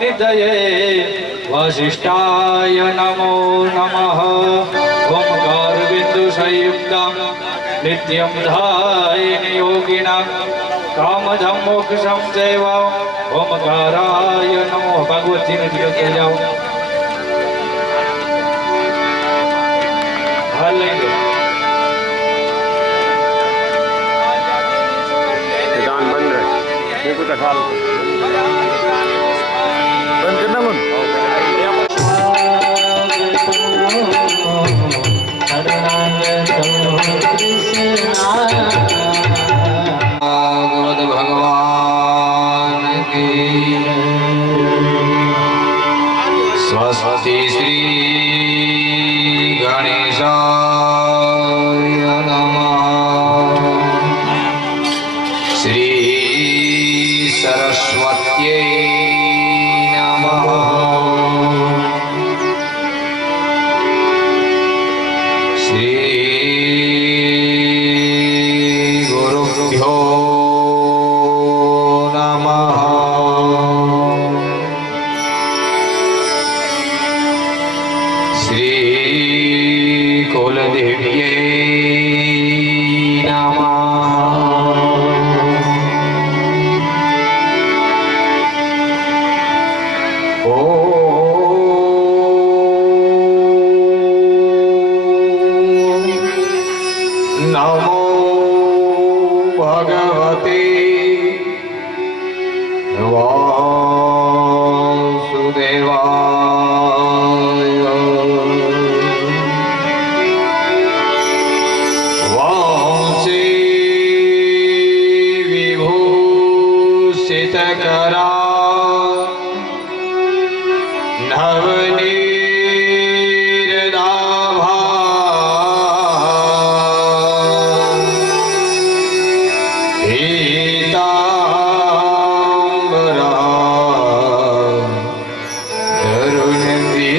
निधये वसिष्ठाय नमो नमः। ओंकार बिंदु संयुक्तं नित्यं ध्यान योगिनां कामधं मोक्षं चैव ओंकाराय नमो। भगवत जी ने दिया जाओ हाल लेंगे दान बंद है वो कुछ हाल बंद करना मन भगवान की स्वस्ति श्री गणेशाय नमः। श्री सरस्वत्यै नमः। श्री गुरुभ्यो नमः। श्री कुलदेव्यै नमः। नमो भगवते वासुदेवाय। वांसे विभूषितकरा नवनीरदाभा पीताम्बरा तरुणी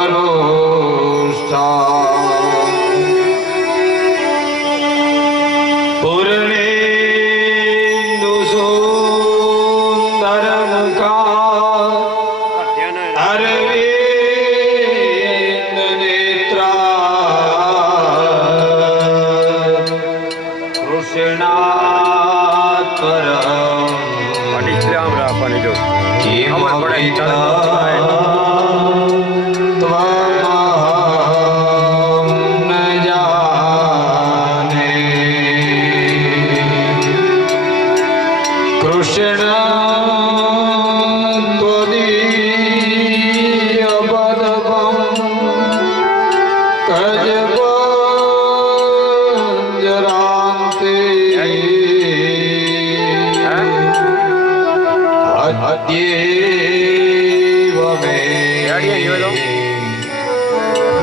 भवलान्धरोष्ठा पूर्णेन्दुसुन्दरमुखा अरविन्दनेत्रा कृष्णात् परं पानी श्री राम रा पानी जो किमपि न जाने। कृष्ण त्वदीयपदं कजपञ्जरान्ते अद्यैव मे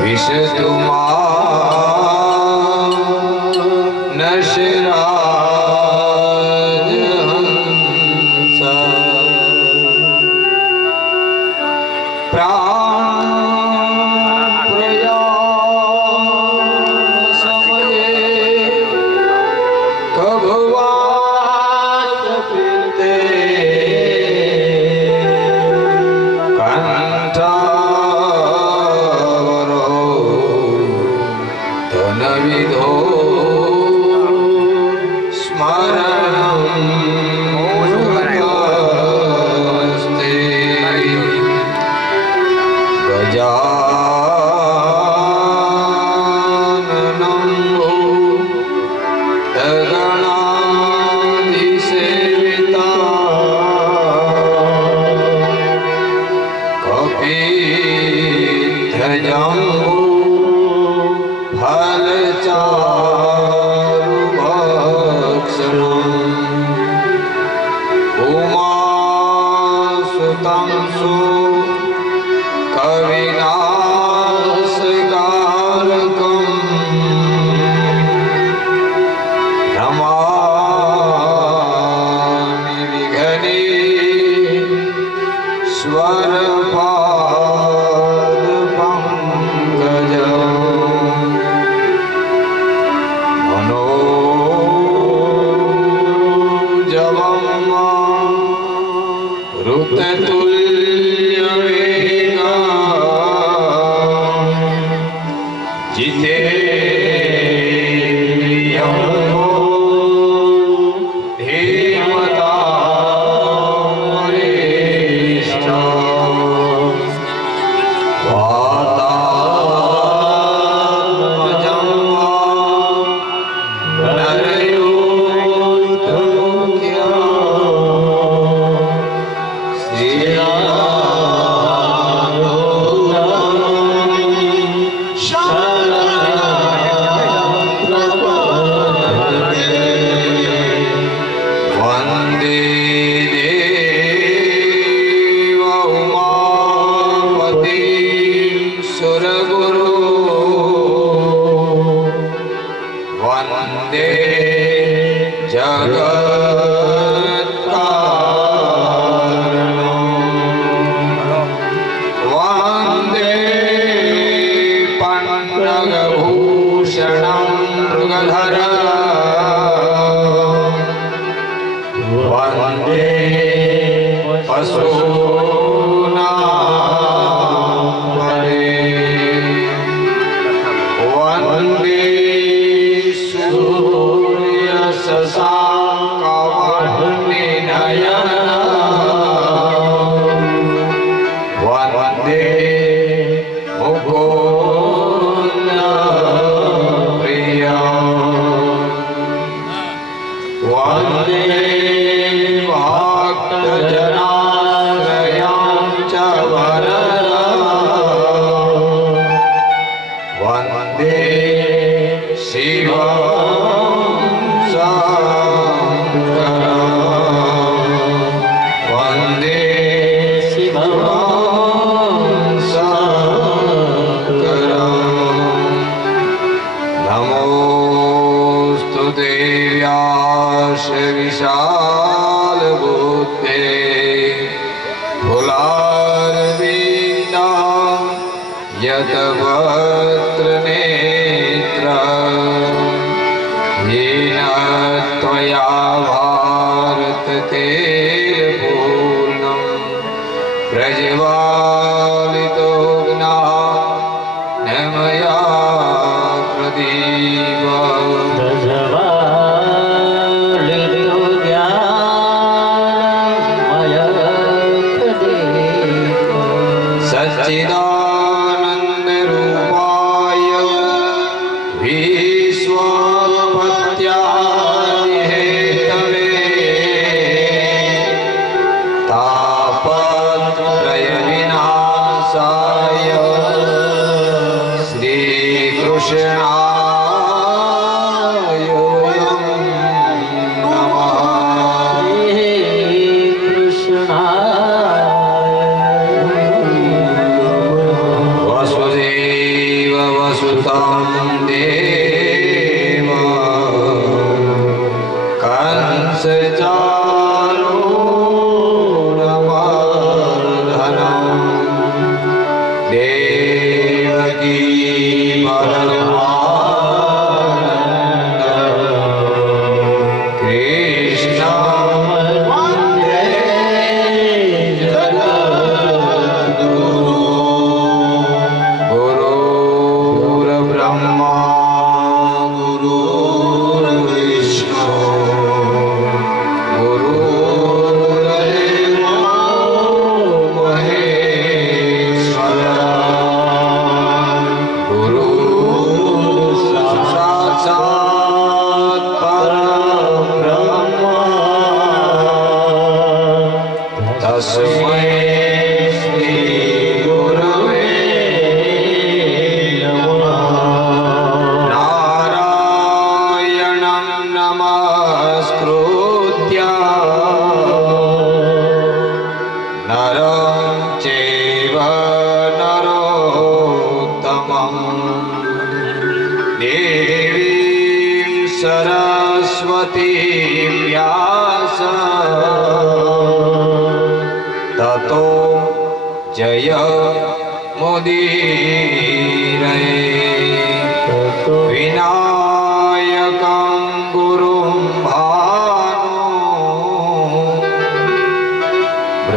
विशतु मां नशराजहंस। प्राणप्रयाणसमये कभवाच पीते कंठावरो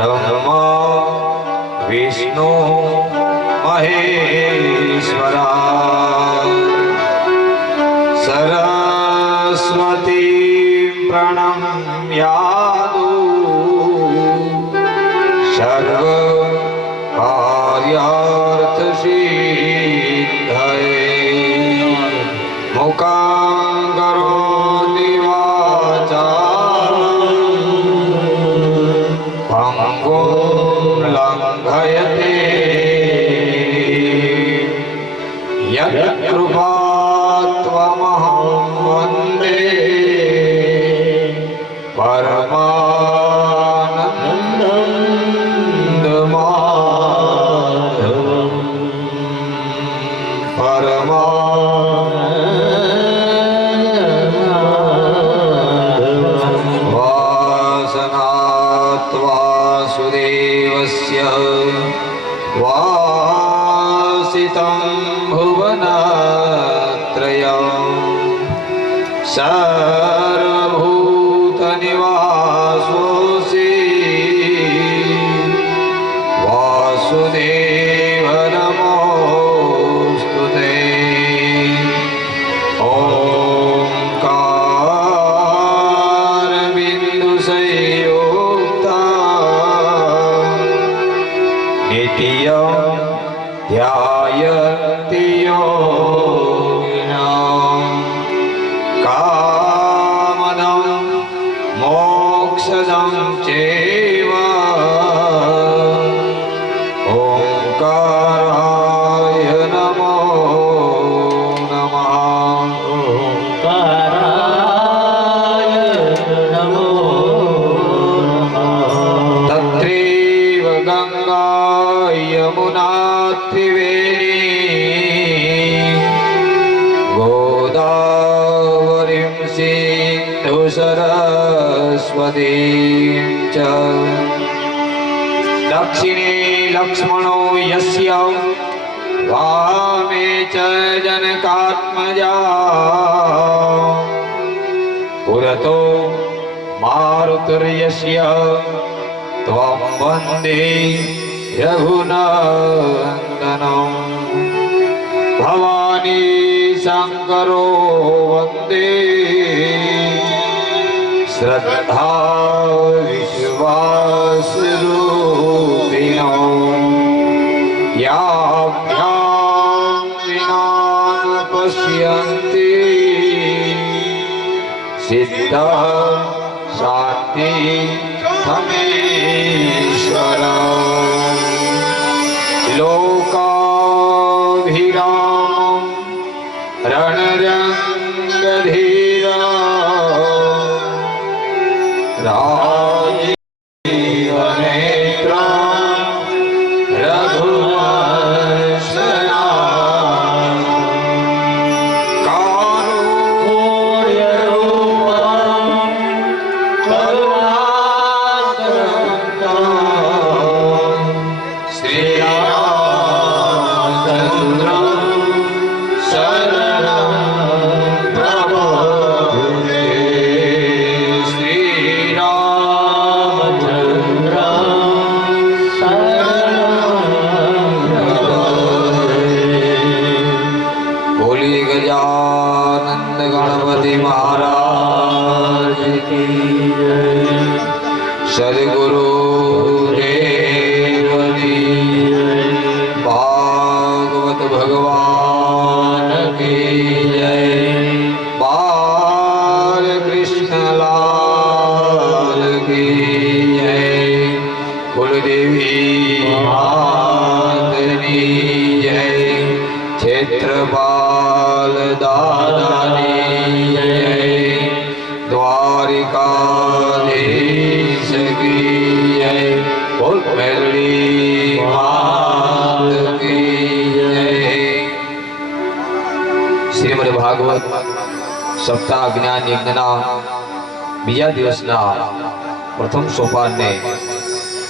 બ્રહ્મા વિષ્ણુ મહેશ્વરા સરસ્વતી પ્રણમ્યાદુ સર્વ કાર્યાર્થ સિદ્ધયે મુખાં કરોતિ વાચાલં પંગું લંઘયતે યત્કૃપાત્વમહં વંદે પરમાનંદમાધવં વાસનાત્વાસુદેવસ્ય વાસિतं ભુવનત્રયં સર્વભૂતનિવાસોऽસि વાસુદેવ નમોऽસ્તુતે ઓંકાર બિંદુ સંયુક્તા નિત્યં ધ્યાયન્તિ યોગિનાં કામદં મોક્ષદં ચૈવ ઓંકારાય નમો નમઃ તત્રૈવ ગંગા યમુના ત્રિવેણી ગોદાવરીં સિંધુ સરસ્વતીં ચ દક્ષિણે લક્ષ્મણો યસ્ય વામે ચ જનકાત્મજા પુરતો મારુતિર્યસ્ય ત્વં વંદે રઘુનંદનં ભવાની શંકરો વંદે શ્રદ્ધા વિશ્વાસરૂપિણો યાભ્યાં વિના ન પશ્યન્તિ સિદ્ધ શાંતિ ધમેશ્વર લોકાભિરામં રણરંગધીરા રાજીવનેત્રં રઘુવંશનાથં કારુણ્યરૂપં કરુણાતરંગં શ્રીરામચંદ્રં શરણં પ્રપદ્યે શ્રીરામચંદ્રં શરણં પ્રપદ્યે બોલી ગજાનંદ ગણપતિ મહારાજ કી જય સદગુરુ દેવની જય ભાગવત ભગવાન કી જય બાલકૃષ્ણલાલ કી જય કુલદેવી માતની જય ક્ષેત્રપાલ દાદાની જય દ્વારિકાધીશ કી જય બોલ મેલડી માત કી જય શ્રીમદ ભાગવત સપ્તાહ જ્ઞાન યજ્ઞના બીજા દિવસના પ્રથમ સોપાનને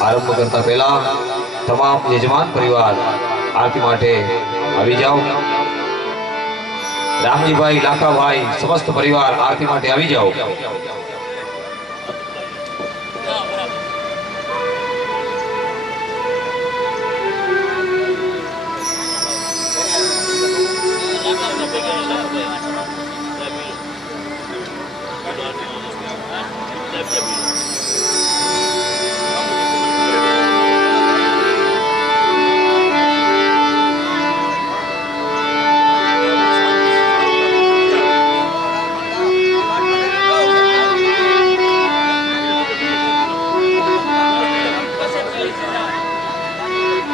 આરંભ કરતા પહેલા તમામ યજમાન પરિવાર આરતી માટે આવી જાઓ રામજીભાઈ લાખાભાઈ સમસ્ત પરિવાર આરતી માટે આવી જાઓ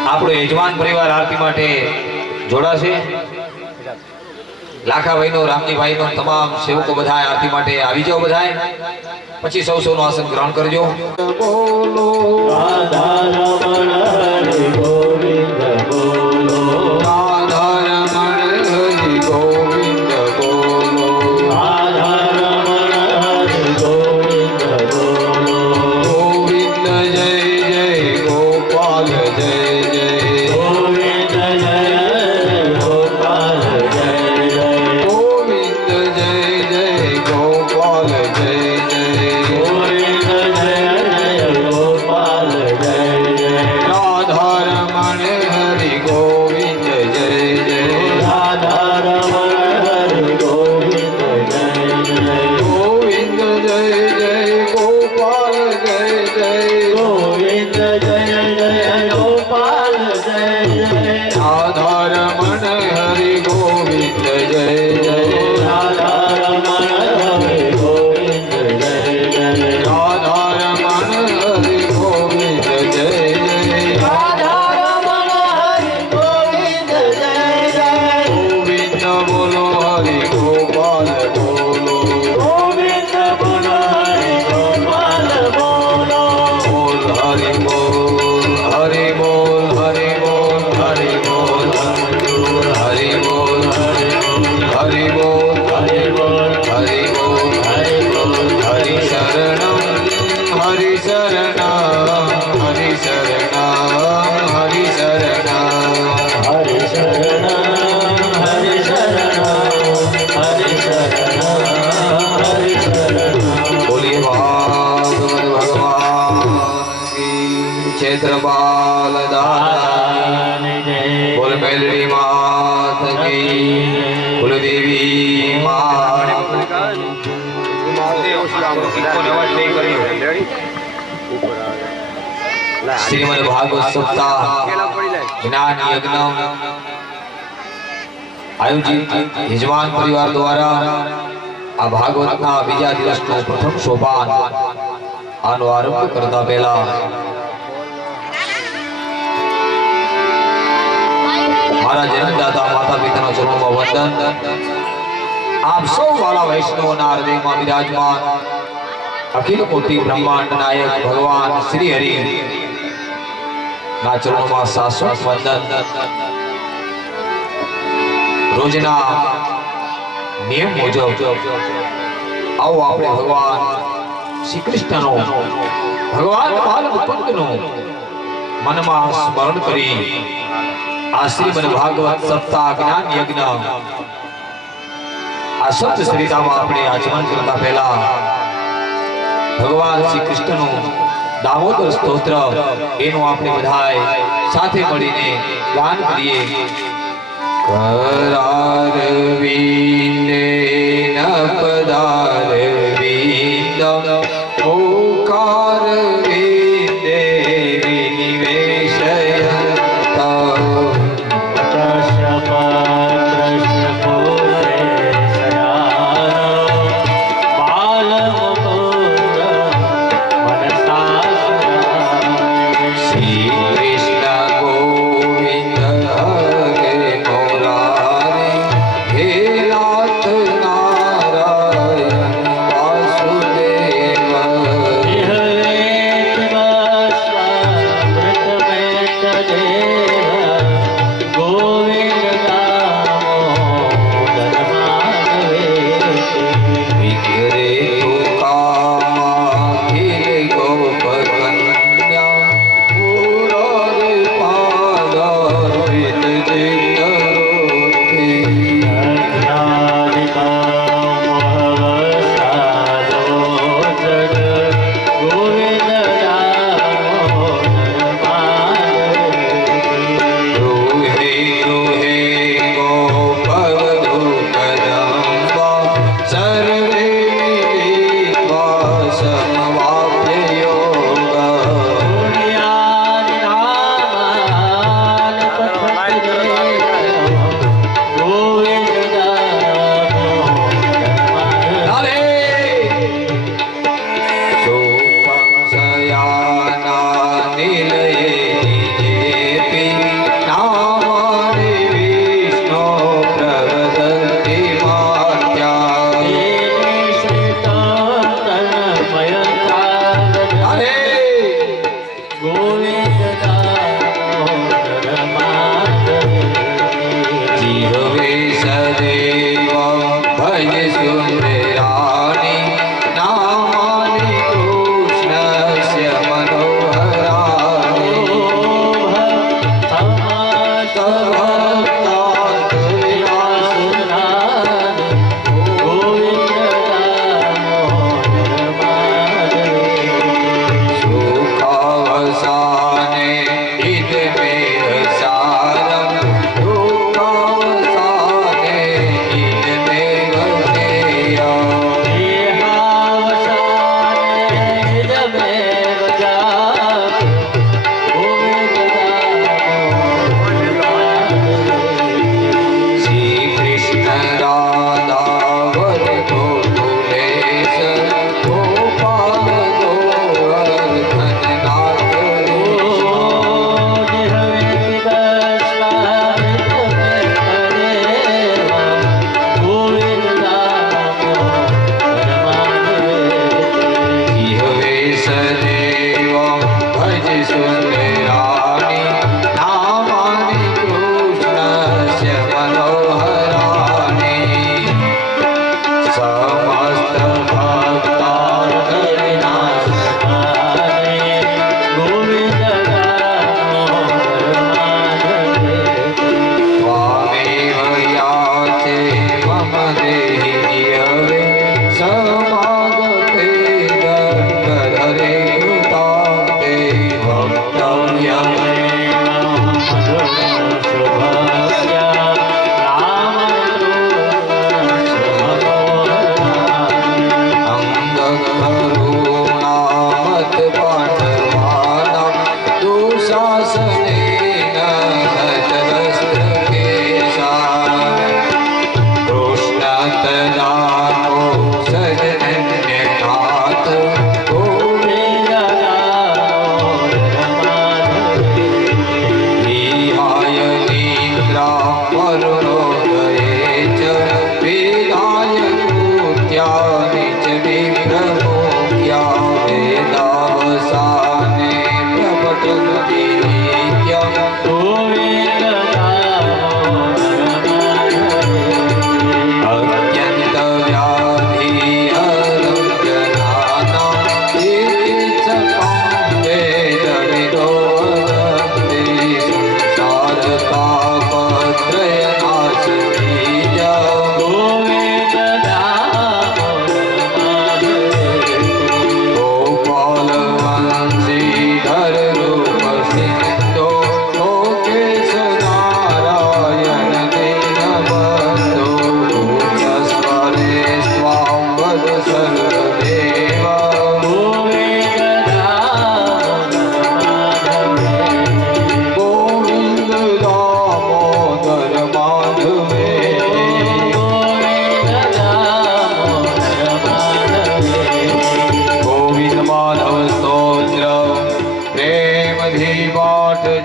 આપણો યજમાન પરિવાર આરતી માટે જોડાશે. લાખાભાઈનો, રામજીભાઈનો, તમામ સેવકો બધા આરતી માટે આવી જાઓ. બધા પછી સૌ સૌનું આસન ગ્રહણ કરજો. બોલો રાધા રમણ હરે ગોવિંદ બોલો રાધા રમણ હરિ ગોવિંદ બોલો રાધા રમણ હરે ગોવિંદ બોલો ગોવિંદ જય જય ગોપાલ જય જય ગોવિંદ જય ગોપાલ જય જય ગોવિંદ જય જય ગોપાલ જય જય ગોવિંદ જય ગોપાલ જય જય રાધા રમણ હરિ ગોવિંદ જય જય રાધા રમણ હરે ગોવિંદ જય જય ગોવિંદ જય જય ગોપાલ જય જય ગોવિંદ જય જય ગોપાલ જય જય રાધા રમણ હરિ ગોવિંદ જય જય રાધા રમણ હરે ગોવિંદ જય જય રાધા રમણ હરિ ગોવિંદ જય જય રાધા રમણ હરે ગોવિંદ જય જય ગોવિંદ બોલો હરિ ગોપાલ બોલો ગોવિંદ બોલો હરે ગોપાલ બોલો બોલ હરિ બોલ હરિ બોલ હરિ બોલ હરિ બોલ હરિ બોલ હરિ બોલ હરે બોલ હરિ બોલ હરે બોલ હરિ શરણમ હરિ શરણમ હરિ શરણમ હરિ શરણમ હરે શરણ હરે શરણ હરે શરણ હરે શરણ બોલીએ ભાગવત ભગવાન કી ક્ષેત્રપાલ દાદા બોલ મેલડી માત કી કુલદેવી માત શ્રીમદ ભાગવત સપ્તાહ જ્ઞાન યજ્ઞ આયોજિત યજમાન પરિવાર દ્વારા આ ભાગવતના બીજા દિવસનો પ્રથમ સોપાન આનો આરંભ કરતા પહેલા મારા જન્મદાતા માતા પિતાના ચરણોમાં વંદન. આપ સૌ વાલા વૈષ્ણવોના હૃદયમાં બિરાજમાન અખિલ કોટી બ્રહ્માંડ નાયક ભગવાન શ્રી હરિ ના ચરણોમાં શાશ્વત વંદન. રોજના નિયમ મુજબ આવો આપણે ભગવાન શ્રી કૃષ્ણનો ભગવાન બાલમુકુંદનો મનમાં સ્મરણ કરી આ શ્રીમદ ભાગવત સપ્તાહ જ્ઞાન યજ્ઞ આ શબ્દ સરિતામાં આપણે આચમન કરતા પહેલા ભગવાન શ્રી કૃષ્ણનું દામોદર સ્તોત્ર એનું આપણે બધાએ સાથે મળીને ગાન કરીએ. करारविन्देन पदारविन्दं ओकारविन्दे विनिवेशयन्तम् श्रीकृष्ण गोविन्द हरे मुरारे हे नाथ नारायण वासुदेव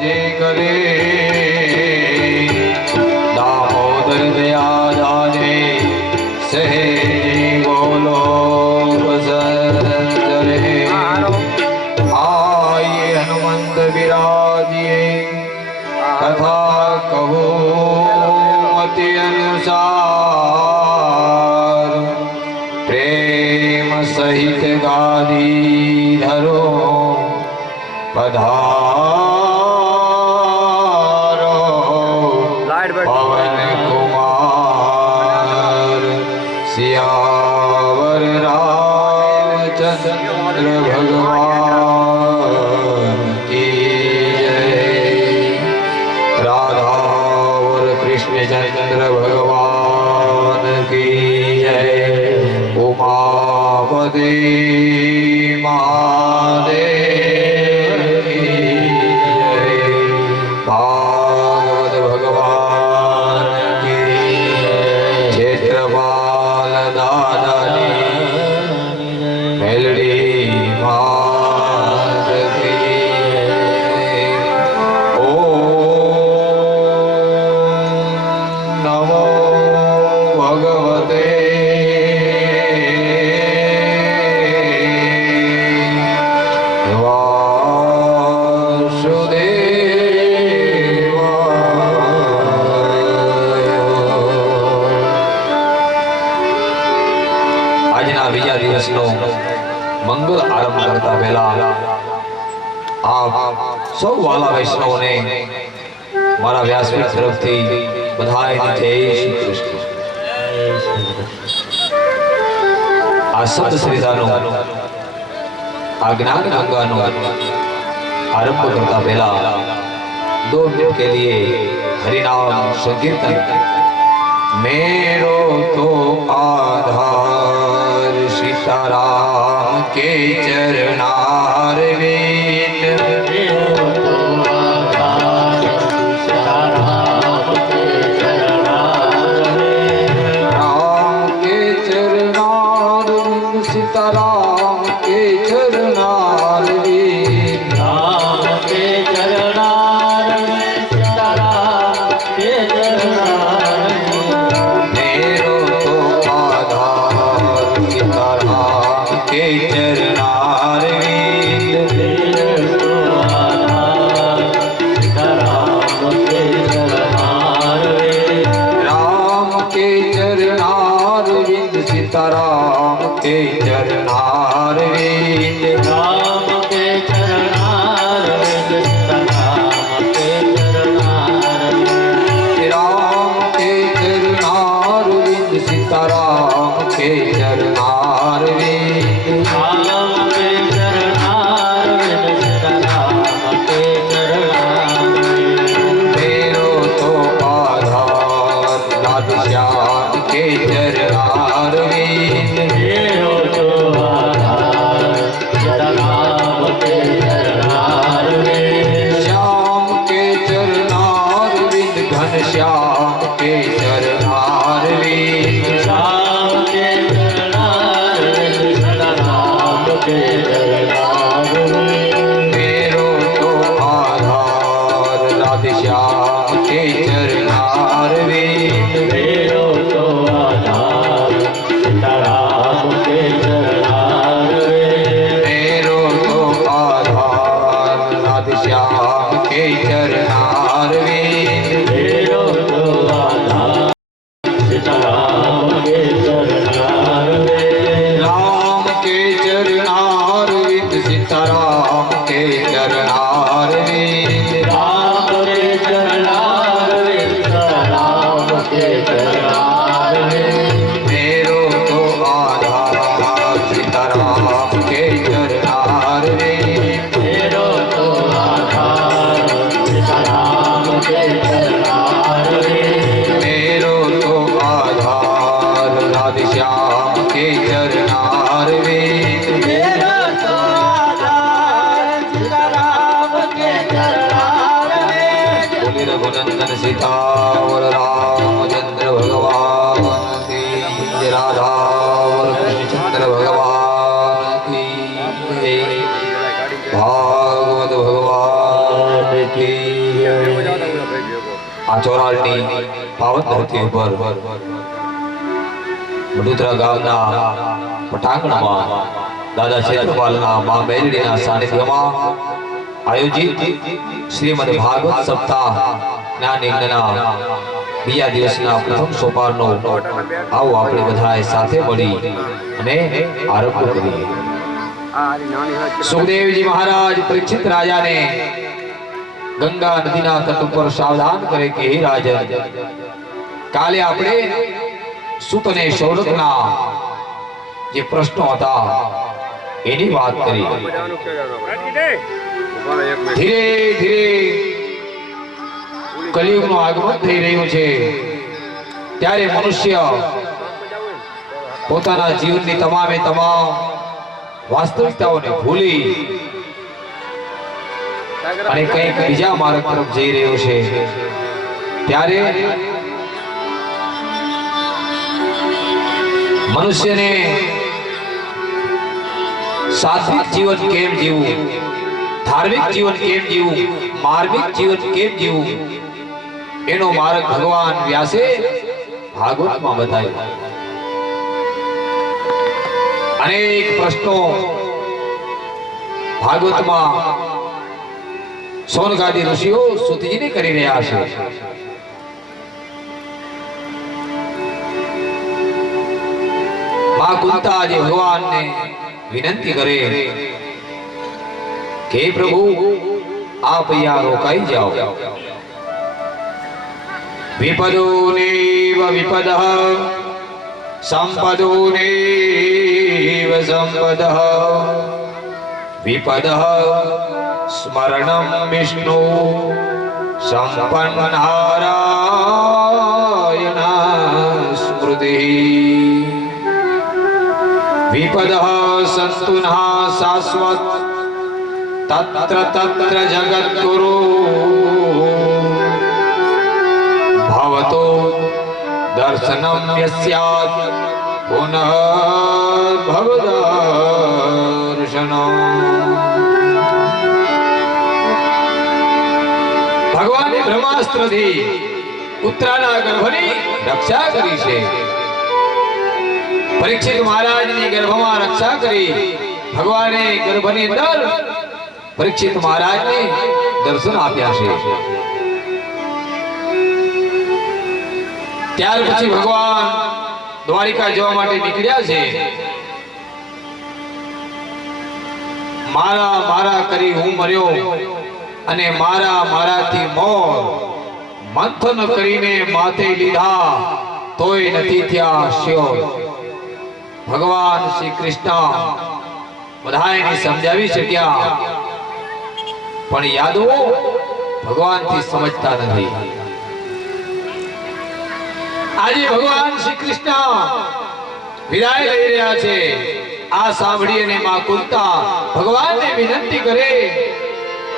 जे करे दामोदर दया जाने सहे बोलो बसरे आइए हनुमंत विराजिए कथा कहो मति अनुसार प्रेम सहित गादी धरो पधारो पवन कुमार सियावर रामचंद्र भगवान की जय। राधा और कृष्ण चंद्र भगवान की जय। उमापति महादेव की जय। भागवत भगवान की जय। क्षेत्रपाल दादा जी मेलड़ी मात की जय। ओम नमो भगवते આજના બીજા દિવસનો મંગળ આરંભ કરતા પહેલા આપ સૌ વાલા વૈષ્ણવોને મારા વ્યાસપીઠ તરફથી બધાયને જય શ્રી કૃષ્ણ। આ શબ્દ શ્રીધાનો આ જ્ઞાન ગંગાનો आरंभ करता पहला 2 मिनट के लिए हरिनाम संकीर्तन। मेरो तो आधार सीताराम के चरणार विंद। मेरो तो आधार सीताराम के चरणार विंद। राम के चरणार विंद सीताराम के चरणार विंद। राम के चरणार विंद सीताराम के चरणार विंद। मेरो तो आधार सीताराम के चरणार विंद। मेरो तो आधार सीताराम के चरणार विंद। राम के चरणार विंद सीताराम के चरणार विंद। राम के चरणार विंद सीताराम के चरणार विंद। राम के चरणार विंद सीताराम के चरणार विंद। राम के चरणार विंद सीताराम के चरणार विंद। मेरो तो आधार राधश्याम के चरणार विंद। मेरो तो आधार सीताराम के चरणार विंद। श्याम के चरणार विंद घनश्याम के चरणार विंद। राम के चरणार विंद सीताराम के चरणार विंद। मेरो तो आधार राधश्याम के चरणार विंद। मेरो तो आधार सीताराम के चरणार विंद। मेरो तो आधार राधश्याम के चरणार विंद। मेरो तो आधार सीताराम के चरणार विंद। राम के चरणार विंद सीताराम के चरणार विंद। राम के चरणार विंद सीताराम के चरणार विंद। मेरो तो आधार सीताराम के चरणार विंद। मेरो तो आधार सीताराम के चरणार विंद। मेरो तो आधार राधश्याम के चरणार विंद। मेरो तो आधार सीताराम के चरणार विंद। बोले रघुनंदन सीता और रामचंद्र भगवान की जय। राधा और कृष्णचंद्र भगवान की जय। भागवत भगवान की આ ચોરાળની પાવન ધરતી ઉપર વડોદરા ગામના પટાંગણમાં દાદા ક્ષેત્રપાલના મા મેલડીના સાનિધ્યમાં આયોજિત શ્રીમદ ભાગવત સપ્તાહ જ્ઞાન યજ્ઞના બીજા દિવસના પ્રથમ સોપાનનો આવો આપણે બધાએ સાથે મળી અને આરંભ કરીએ. સુખદેવજી મહારાજ પરીક્ષિત રાજાને ગંગા નદીના તટ ઉપર સાવધાન કરે કે હે રાજન, કાલે આપણે સુત અને શૌનકના જે પ્રશ્નો હતા એની વાત કરી. ધીરે ધીરે કલિયુગનું આગમન થઈ રહ્યું છે, ત્યારે મનુષ્ય પોતાના જીવનની તમામે તમામ વાસ્તવિકતાઓને ભૂલી અને કંઈક બીજા માર્ગ તરફ જઈ રહ્યો છે. ત્યારે મનુષ્યને સાત્વિક જીવન કેમ જીવવું, ધાર્મિક જીવન કેમ જીવવું, માર્મિક જીવન કેમ જીવવું, એનો માર્ગ ભગવાન વ્યાસે ભાગવતમાં બતાવ્યો. અનેક પ્રશ્નો ભાગવતમાં સૌનકાદી ઋષિઓ સુતજીને કરી રહ્યા છે. મા કુંતાજી ભગવાનને વિનંતી કરે કે પ્રભુ આપ અહીંયા રોકાઈ જાઓ. વિપદોનેવ વિપદઃ સંપદોનેવ સંપદઃ વિપદઃ સ્મરણં વિષ્ણુ સંપન્નનારાયણ સ્મૃતિ. વિપદઃ સંતુ નઃ શાશ્વત તત્ર તત્ર જગદ્ગુરુ ભવતો દર્શનમ યસ્યાત પુનઃ ભવદર્શનમ. ભગવાને બ્રહ્માસ્ત્રથી પુત્રના ગર્ભની રક્ષા કરી છે. પરીક્ષિત મહારાજની ગર્ભમાં રક્ષા કરી ભગવાને ગર્ભની અંદર પરીક્ષિત મહારાજને દર્શન આપ્યા છે. ત્યાર પછી ભગવાન દ્વારિકા જવા માટે નીકળ્યા છે. મારા મારા કરી હું મર્યો અને મારા મારાથી મોર મંથન કરીને માથે લીધા તોય નથી થયા શ્યોર. ભગવાન શ્રી કૃષ્ણ બધાને સમજાવી શક્યા, પણ યાદવો ભગવાનથી સમજતા નથી. આજે ભગવાન શ્રી કૃષ્ણ વિદાય લઈ રહ્યા છે. આ સાંભળી અને મા કુંતા ભગવાનને વિનંતી કરે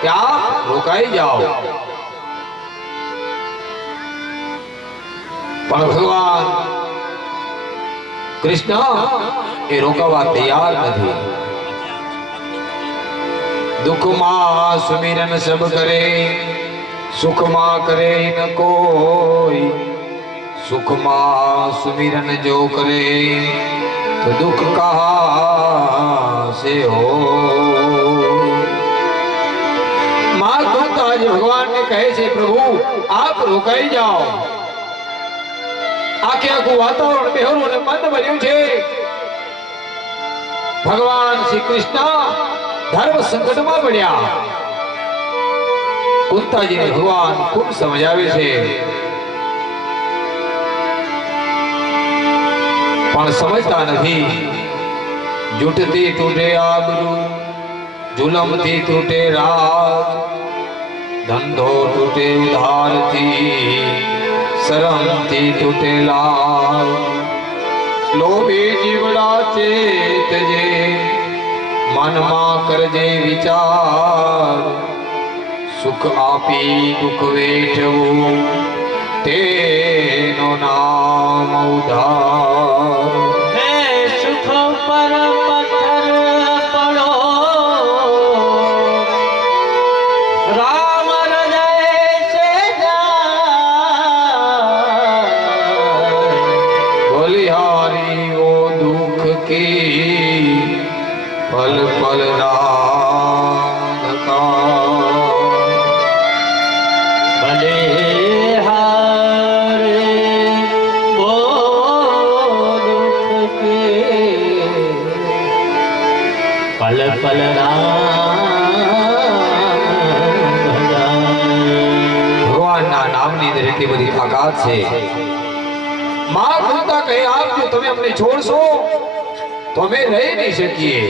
કે આપ રોકાઈ જાઓ. પણ ભગવાન કૃષ્ણ એ રોકાવા તૈયાર નથી. દુઃખમાં સુમિરન સબ કરે, સુખમાં કરે ન કોઈ. સુખમાં સુમિરન જો કરે તો દુઃખ કહા સે હો. મા કુંતા ભગવાનને કહે છે, પ્રભુ આપ રોકાઈ જાઓ. આખે આખું વાતાવરણ બેહરું અને મંદ બન્યું છે. ભગવાન શ્રી કૃષ્ણ ધર્મ સંકટમાં પડ્યા. કુંતાજીને ભગવાન ખૂબ સમજાવે છે, પણ સમજતા નથી. જૂઠથી તૂટે આબરૂ, જુલમથી તૂટે રાત, ધંધો તૂટે ઉધારથી, શરમથી તૂટે લાલ. લોભી જીવડા ચેતજે, મનમાં કરજે વિચાર. સુખ આપી દુઃખ વેઠવું, તેનો નામ ઉધાર. હે સુખ પર પથ્થર પડો, રામ હૃદય સે જા. અંદર એટલી બધી તાકાત છે. માં કુંતા કહે આપ જો તમે અમને છોડશો તો અમે રહી નહીં શકીએ.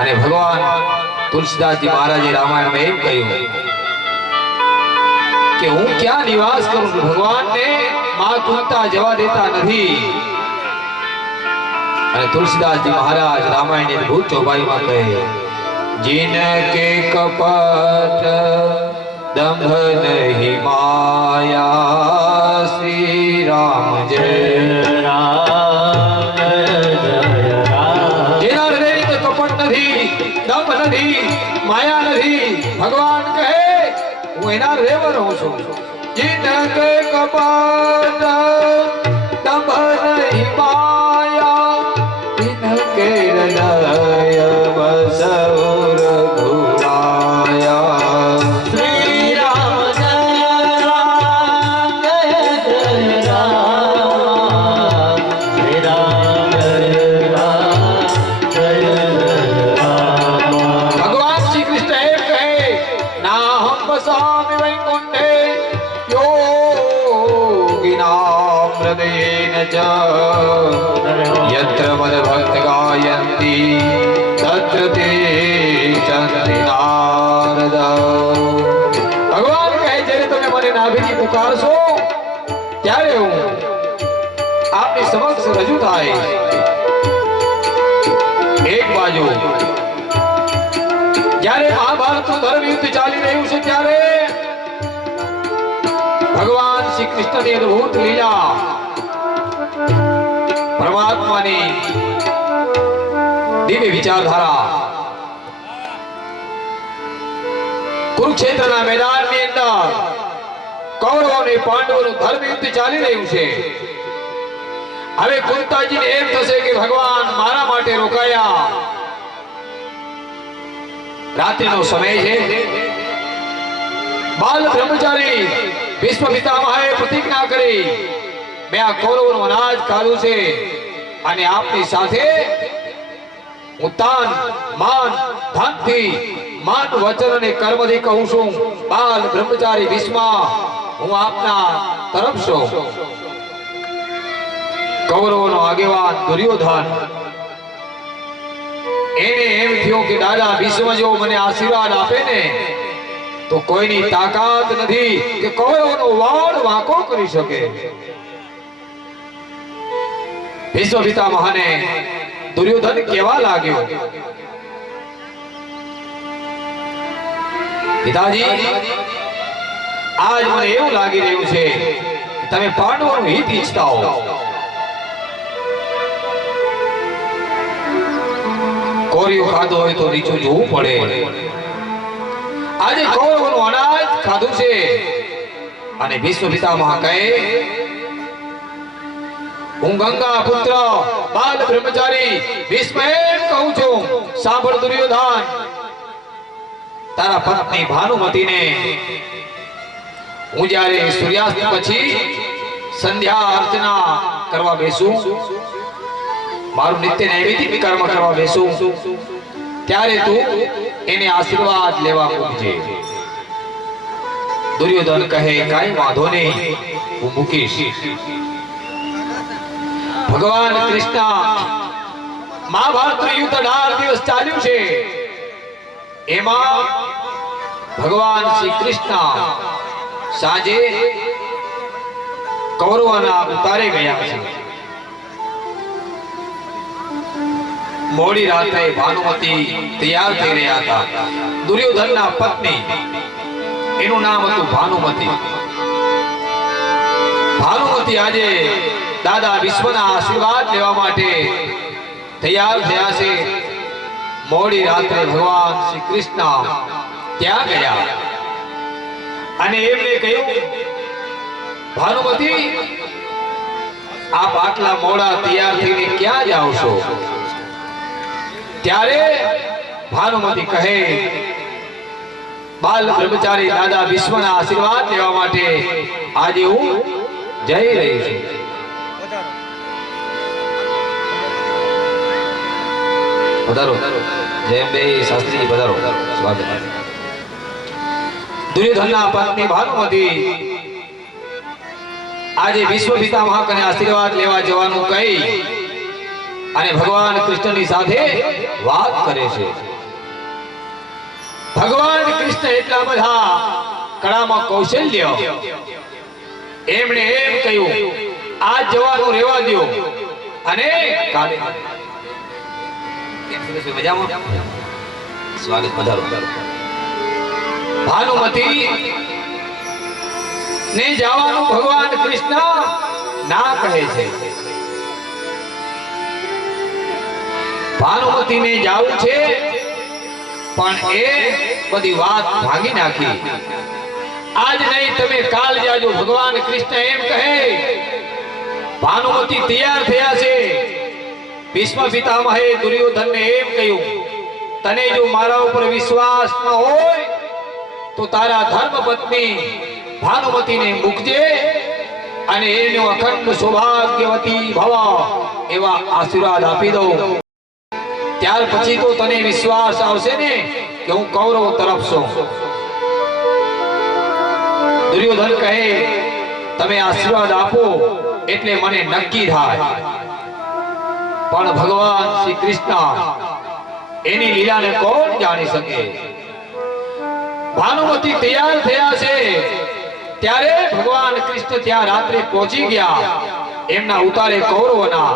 અને ભગવાન તુલસીદાસજી મહારાજે રામાયણમાં એમ કહ્યું કે હું ક્યાં નિવાસ કરું છું. ભગવાનને માં કુંતા જવા દેતા નથી. અને તુલસીદાસજી મહારાજ રામાયણની અદ્ભુત ચોપાઈમાં કહે जिनके कपट दंभ नहीं माया श्री राम जय राम જેના હૃદયની તો કપટ નથી, દંભ નથી, માયા નથી. ભગવાન કહે હું એના હૃદયમાં રહું છું. जिनके कपट दंभ नहीं माया जिनके हृदय बसौर घुराया. श्री राम जय राम जय जय राम श्री राम जय राम जय जय राम. भगवान श्री कृष्ण एम कहे ना हम बसामि वैकुंठे योगिनां हृदयेन च यत्र मद्भक्त गायन्ति तत्र तिष्ठन्ति नारद. ભગવાન કહે જ્યારે તમે મને નાભીથી પુકારશો ત્યારે હું આપની સમક્ષ રજૂ થાય. એક બાજુ જ્યારે મહાભારતનું ધર્મ યુદ્ધ ચાલી રહ્યું છે ત્યારે ભગવાન શ્રી કૃષ્ણની અદ્ભુત લીલા, પરમાત્માની દિવ્ય વિચારધારા કુરુક્ષેત્રના મેદાનની અંદર કૌરવો અને પાંડવોનું ધર્મ યુદ્ધ ચાલી રહ્યું છે. હવે કુંતાજીને એમ થશે કે ભગવાન મારા માટે રોકાયા. રાત્રિનો સમય છે. બાલ બ્રહ્મચારી ભીષ્મ પિતામહે પ્રતિજ્ઞા કરી મેં આ કૌરવોનું અનાજ ખાધું છે અને આપની સાથે હું તાન માન ધનથી માન વચન અને કર્મથી કહું છું. બાલ બ્રહ્મચારી ભીષ્મ હું આપના તરફ છું. કૌરવોનો આગેવાન દુર્યોધન એને એમ થયું કે દાદા ભીષ્મ જો મને આશીર્વાદ આપે ને તો કોઈની તાકાત નથી કે કૌરવોનો વાળ વાંકો કરી શકે. ભીષ્મ પિતામહને દુર્યોધન કેવા લાગ્યો પિતાજી આજ મને એવું લાગી રહ્યું છે કે તમે પાંડવોનું હિત ઈચ્છતા હો. કોરિયું ખાધું હોય તો નીચું જોવું પડે. આજે કૌરવોનું અનાજ ખાધું છે અને ભીષ્મ પિતામહ કહે હું ગંગા પુત્ર બાલ બ્રહ્મચારી ભીષ્મ એમ કહું છું સાંભળ દુર્યોધન, તારા પત્ની ભાનુમતીને હું જ્યારે સૂર્યાસ્ત પછી સંધ્યા અર્ચના કરવા બેસું, મારું નિત્ય નૈમિત્તિક કર્મ કરવા બેસું ત્યારે તું એને આશીર્વાદ લેવા મૂકજે. દુર્યોધન કહે કાઈ વાંધો નહીં, હું મૂકીશ. ભગવાન કૃષ્ણ મહાભારતનું યુદ્ધ 18 દિવસ ચાલ્યું છે. એમાં ભગવાન શ્રી કૃષ્ણ સાંજે કૌરવોના ઉતારે ગયા છે. મોડી રાત્રે ભાનુમતી તૈયાર થઈ રહ્યા હતા. દુર્યોધનના પત્ની એનું નામ હતું ભાનુમતી. ભાનુમતી આજે દાદા વિશ્વના આશીર્વાદ લેવા માટે તૈયાર થયા છે. મોડી રાત્રે ભગવાન શ્રી કૃષ્ણ ત્યાં ગયા અને એમને કહ્યું ભાનુમતી આપ આટલા મોડા તૈયાર થઈને ક્યાં જાઓ છો? ત્યારે ભાનુમતી કહે બાલ બ્રહ્મચારી દાદા વિશ્વના આશીર્વાદ લેવા માટે આજે હું જઈ રહી છું. પધારો જય અંબે શાસ્ત્રીજી, પધારો, સ્વાગત. દુર્યોધનના પત્ની ભાનુમતી આજે વિશ્વ પિતામહ કને આશીર્વાદ લેવા જવાનું કહી અને ભગવાન કૃષ્ણની સાથે વાત કરે છે. ભગવાન કૃષ્ણ એટલા બધા કળામાં કૌશલ્ય, એમણે એમ કહ્યું આજ જવાનું રહેવા દો અને કાલે મજામાં સ્વાગત પધારો. ભાનુમતી ને જવાનું ભગવાન કૃષ્ણ ના કહે છે. ભાનુમતી ને જાવું છે પણ એ બધી વાત ભાંગી નાખી. આજ નહીં તમે કાલ જાજો. ભગવાન કૃષ્ણ એમ કહે. ભાનુમતી તૈયાર થયા છે. ભીષ્મ પિતામહે દુર્યોધનને એમ કહ્યું તને જો મારા ઉપર વિશ્વાસ ન હોય તો તારા ધર્મ પત્ની ભાનુમતીને મૂકજે અને એનો અખંડ સૌભાગ્યવતી ભવ એવા આશીર્વાદ આપી દઉં. ત્યાર પછી તો તને વિશ્વાસ આવશે ને કે હું કૌરવ તરફ છું. દુર્યોધન કહે તમે આશીર્વાદ આપો એટલે મને નક્કી થાય. પણ ભગવાન શ્રી કૃષ્ણ એની લીલાને કોણ જાણી શકે. ભાનુમતી તૈયાર થયા છે ત્યારે ભગવાન કૃષ્ણ ત્યાં રાત્રે પહોંચી ગયા. એમના ઉતારે કૌરવના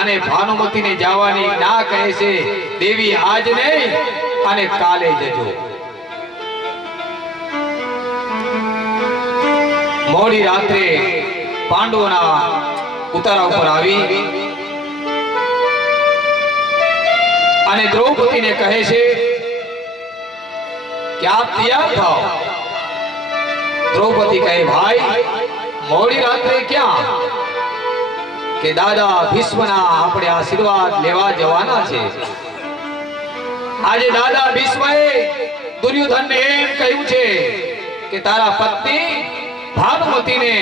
અને ભાનુમતીને જવાની ના કહે છે. દેવી આજ નહીં અને કાલે જજો. મોડી રાત્રે પાંડવોના ઉતારા ઉપર આવી અને દ્રૌપદીને કહે છે કે આપ તૈયાર થાઓ. દ્રૌપદી કહે ભાઈ મોડી રાત્રે ક્યાં? કે દાદા ભીષ્મના આપણે આશીર્વાદ લેવા જવાના છે. આજે દાદા ભીષ્મએ દુર્યોધનને એમ કહ્યું છે કે તારા પત્ની ભાનુમતીને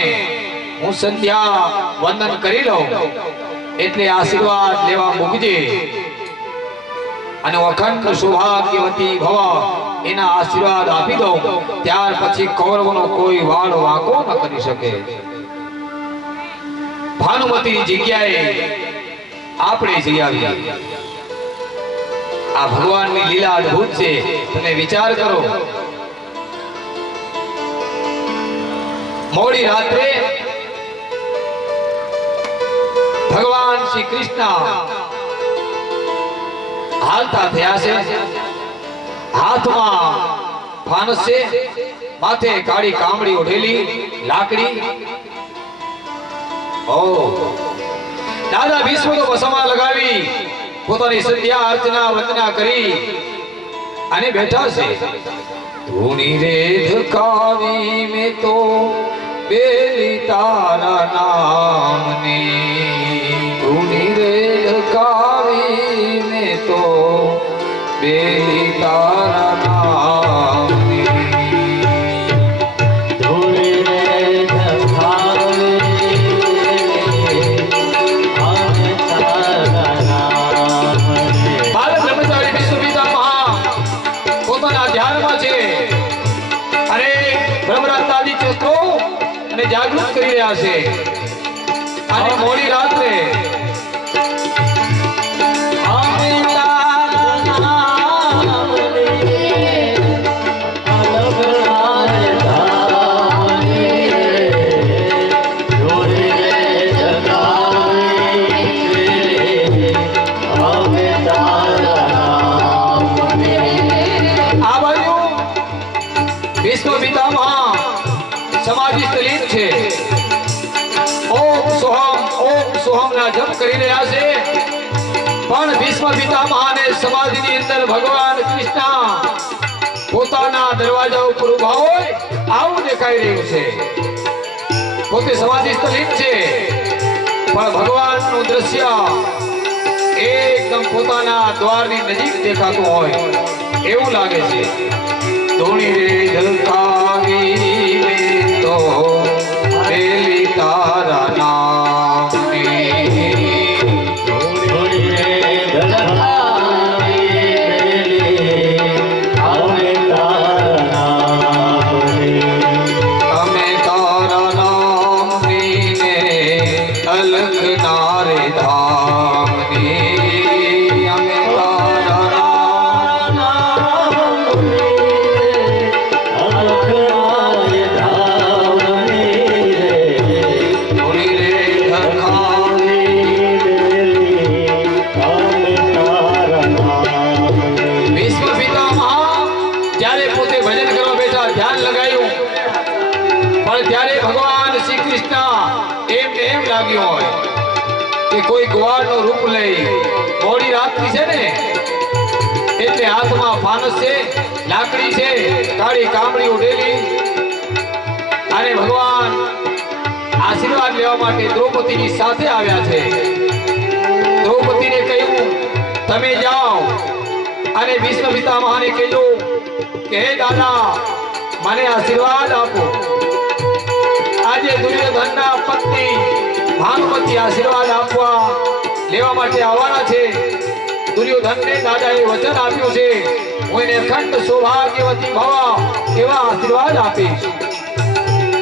હું સંધ્યા વંદન કરી લઉં એટલે આશીર્વાદ લેવા મૂકજે અને અખંડ સૌભાગ્યવતી ભવ એના આશીર્વાદ આપી દઉં. ત્યાર પછી કૌરવનો કોઈ વાળ વાંકો ન કરી શકે. ભાનુમતીની જગ્યાએ આપણે જઈ આવીએ. આ ભગવાનની લીલા અદ્ભુત છે. તમે વિચાર કરો. મોડી રાત્રે ભગવાન શ્રી કૃષ્ણ હાલતા થયા છે. હાથમાં ફાનસ છે, માથે કાળી કામડી ઓઢેલી લાકડી. ઓ દાદા ભીષ્મ તો ભસ્મા લગાવી પોતાની સંધ્યા અર્ચના વંદના કરી અને બેઠા છે. ધૂણી રે ધકાવી મે તો બેલી તારા નામની. ધૂણી રે ધકાવી મે તો બેલી તારા નામની. ધૂળી રે ધકાવી અમે તારા નામની. બાલક બ્રહ્મચારી વિશ્વ પિતામહ પોતાના ધ્યાનમાં છે અને બ્રહ્મરાત્રાદી ચેતો અને જાગૃત કરી રહ્યા છે. અને મોડી રાત્રે અમે તારા નામની અલગણાય ધામની. ધૂળી રે ધકાવી અમે તારા નામની. આ બાજુ વિશ્વ પિતામહ સમાધિ સ્થલિત છે. ઓમ સોહમ ના જપ કરી રહ્યા છે. પણ વિશ્વ પિતામહને સમાધિની અંદર ભગવાન કૃષ્ણ પોતાના દરવાજા ઉપર ઉભા હોય આવું દેખાઈ રહ્યું છે. પોતે સમાધિ સ્થલિત છે પણ ભગવાનનું દ્રશ્ય એકદમ પોતાના દ્વારની નજીક દેખાતું હોય એવું લાગે છે. ધૂણી રે ધલકાવી મે તો બેલી તારા નામની. ધૂળી રે ધકાવી અમે તારા નામની. ભજન કરવા બેઠા, ધ્યાન લગાવ્યું, પણ ત્યારે ભગવાન શ્રી કૃષ્ણ એમ લાગ્યું હોય કે કોઈ ગોવાળનું રૂપ લઈ, મોડી રાત્રિ છે ને એટલે હાથમાં ફાનસ છે, લાકડી છે, કાળી કામળી ઉડેલી, અને ભગવાન આશીર્વાદ લેવા માટે દ્રૌપદીની સાથે આવ્યા છે. દ્રૌપદીને કહ્યું, તમે જાઓ અને ભીષ્મ પિતામહને કહેજો કે હે દાદા, મને આશીર્વાદ આપો. આજે દુર્યોધનના પત્ની ભાનુમતી આશીર્વાદ આપવા લેવા માટે આવવાના છે. દુર્યોધનને દાદાએ વચન આપ્યું છે, હું એને અખંડ સૌભાગ્યવતી ભવા એવા આશીર્વાદ આપીશ.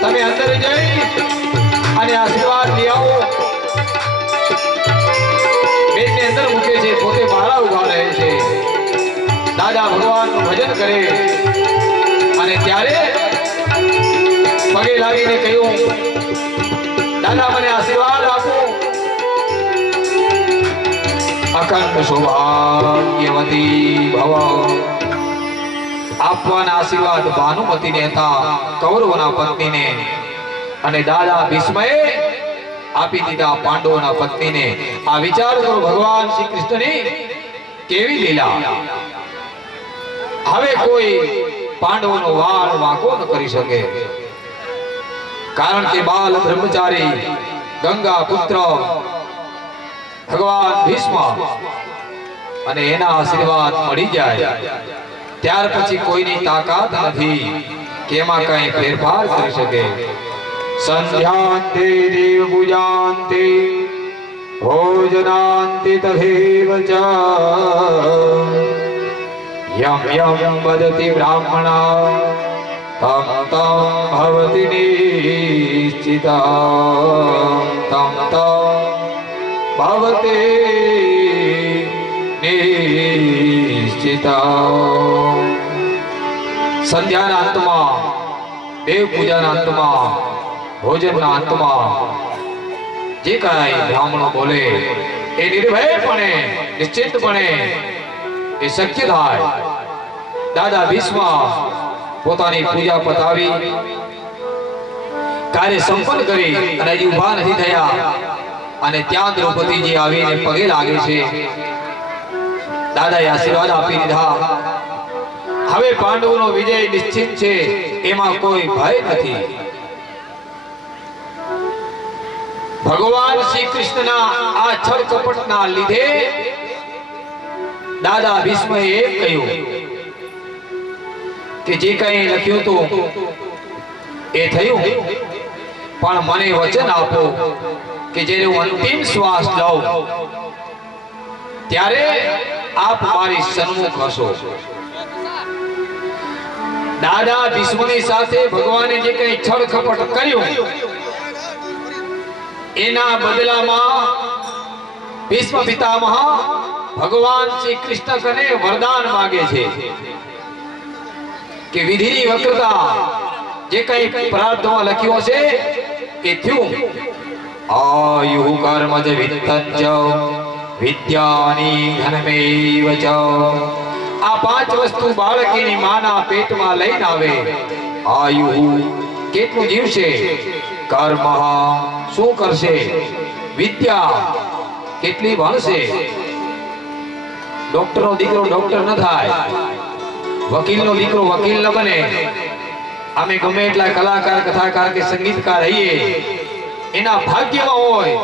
તમે અંદર જઈ અને આશીર્વાદ લઈ આવો. બેનને અંદર મૂકે છે, પોતે માળા ઉભા રહે છે. દાદા ભગવાનનું ભજન કરે અને ત્યારે પગે લાગીને કહ્યું, દાદા મને આશીર્વાદ આપો. અખંડ સૌભાગ્યવતી ભવ આપવાના આશીર્વાદ ભાનુમતીને હતા, કૌરવના પત્નીને, અને દાદા ભીષ્મએ આપી દીધા પાંડવોના પત્નીને. આ વિચાર કરો ભગવાન શ્રી કૃષ્ણની કેવી લીલા. હવે કોઈ પાંડવોનો વાળ વાંકો ન કરી શકે, કારણ કે બાલ બ્રહ્મચારી ગંગા પુત્ર ભગવાન ભીષ્મ અને એના આશીર્વાદ મળી જાય ત્યાર પછી કોઈની તાકાત નથી કે એમાં કઈ ફેરફાર કરી શકે. સંધ્યાંતે દેવ પૂજાંતે ભોજનાંતે તથૈવ ચ યમ યમ વદતિ બ્રાહ્મણા તમ તમ ભવતિ નિશ્ચિતં તમ તમ ભવતે નિશ્ચિતં. સંધ્યાના અંતમાં, દેવ પૂજાના અંતમાં, ભોજનના અંતમાં જે કાંઈ બ્રાહ્મણો બોલે એ નિર્ભયપણે, નિશ્ચિતપણે એ શક્ય થાય. દાદા ભીષ્મ પોતાની પૂજા પતાવી, કાર્ય સંપન્ન કરી અને હજી ઊભા નથી થયા, અને ત્યાં દ્રૌપદીજી આવીને પગે લાગે છે. દાદાએ આશીર્વાદ આપી દીધા. હવે પાંડવોનો વિજય નિશ્ચિત છે, એમાં કોઈ ભય નથી. ભગવાન શ્રી કૃષ્ણના આ છળ કપટના લીધે દાદા ભીષ્મએ એમ કહ્યું કે જે કંઈ લખ્યું હતું એ થયું, પણ મને વચન આપો કે જ્યારે હું અંતિમ શ્વાસ લઉં ત્યારે આપ મારી સન્મુખ હશો. દાદા ભીષ્મની સાથે ભગવાને જે કંઈ છળ કપટ કર્યું એના બદલામાં ભીષ્મ પિતામહ ભગવાન શ્રી કૃષ્ણ કને વરદાન માંગે છે કે વિધિની વક્રતા જે કંઈ પ્રાર્થનામાં લખ્યું હશે એ થયું. આયુ કર્મજ વિત્તંચ વિદ્યાની ધનમેવ ચ. આ પાંચ વસ્તુ બાળકીની માના પેટમાં લઈને આવે. આયુ કેટલું જીવશે, કર્મ શું કરશે, વિદ્યા કેટલી ભણશે. ડોક્ટરનો દીકરો ડોક્ટર ન થાય, વકીલનો દીકરો વકીલ ન બને. અમે ગમે એટલા કલાકાર, કથાકાર કે સંગીતકાર રહીએ, એના ભાગ્યમાં હોય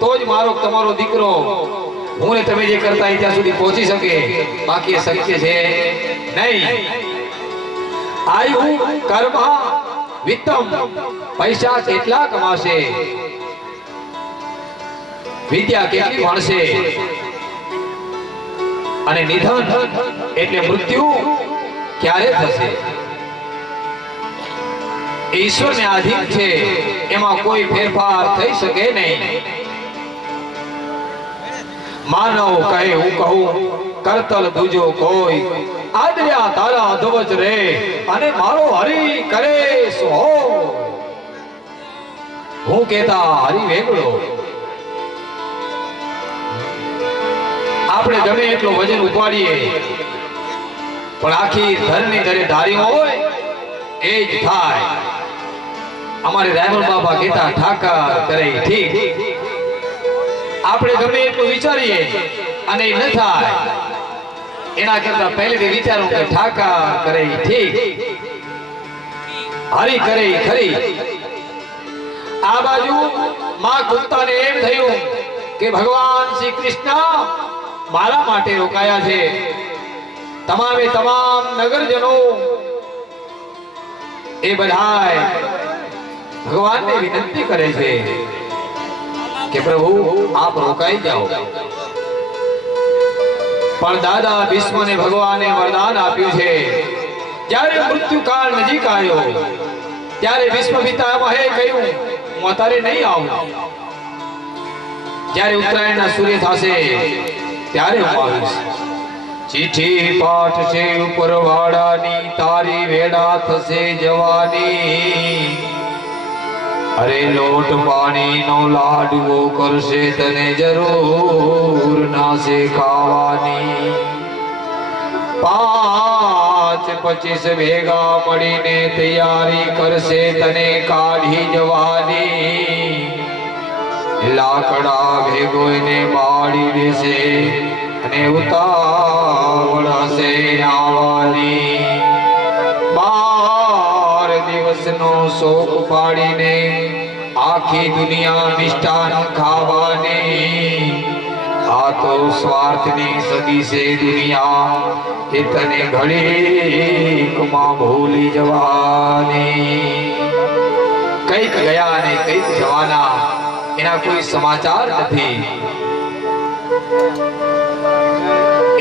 તો જ મારો તમારો દીકરો હું ને તમે જે કરતા ત્યાં સુધી પહોંચી શકે, બાકી શક્ય છે નહીં. આયુ કર્મ વિત્તમ, પૈસા કેટલા કમાશે, વિદ્યા કેટલી ભણશે, અને નિધન એટલે મૃત્યુ ક્યારે થશે. ઈશ્વરને આધીન છે, એમાં કોઈ ફેરફાર થઈ શકે નહીં. માનવ કહે હું કહું, કરતલ દૂજો કોઈ, આદર્યા તારા ધ્વજ રે, અને મારો હરી કરે સો. હું કહેતા હરી વેગળો. આપણે ગમે એટલો વજન ઉપાડીએ, પણ આખી ધરની ધરે ધારી હોય એ જ થાય. અમારે રાયમલ બાબા કહેતા ઠાકર કરે ઠીક. આપણે ગમે એટલું વિચારીએ અને ન થાય એના કરતા પહેલેથી વિચારો કે ઠાકર કરે ઠીક, હરી કરે ખરી. આ બાજુ માં કુંતાને એમ થયું કે ભગવાન શ્રી કૃષ્ણ મારા માટે રોકાયા છે. તમામે તમામ નગરજનો એ બધાય ભગવાનને વિનંતી કરે છે કે પ્રભુ આપ રોકાઈ જાઓ. પણ દાદા ભીષ્મને ભગવાને વરદાન આપ્યું છે. જ્યારે મૃત્યુકાળ નજીક આવ્યો ત્યારે ભીષ્મ પિતામહે કહ્યું હું અત્યારે નહીં આવું, જ્યારે ઉત્તરાયણના સૂર્ય થશે ત્યારે હું આવીશ. ચીઠી પાઠ છે ઉપરવાળાની, તારી વેળા થશે જવાની. અરે લોટ પાણીનો લાડવો કરશે તને જરૂર નાશે ખાવાની. 5-25 ભેગા મળીને તૈયારી કરશે તને કાઢી જવાની. લાકડા ભેગો એને બાળી દેશે અને ઉતાવળ હશે આવવાની. 12 દિવસનો શોક પાડીને આખી દુનિયા મિષ્ટાન ખાવાની. આ તો સ્વાર્થની સદી છે દુનિયા, કે તને ઘડીકમાં ભૂલી જવાની. કઈક ગયા અને કઈક જવાના, એના કોઈ સમાચાર નથી.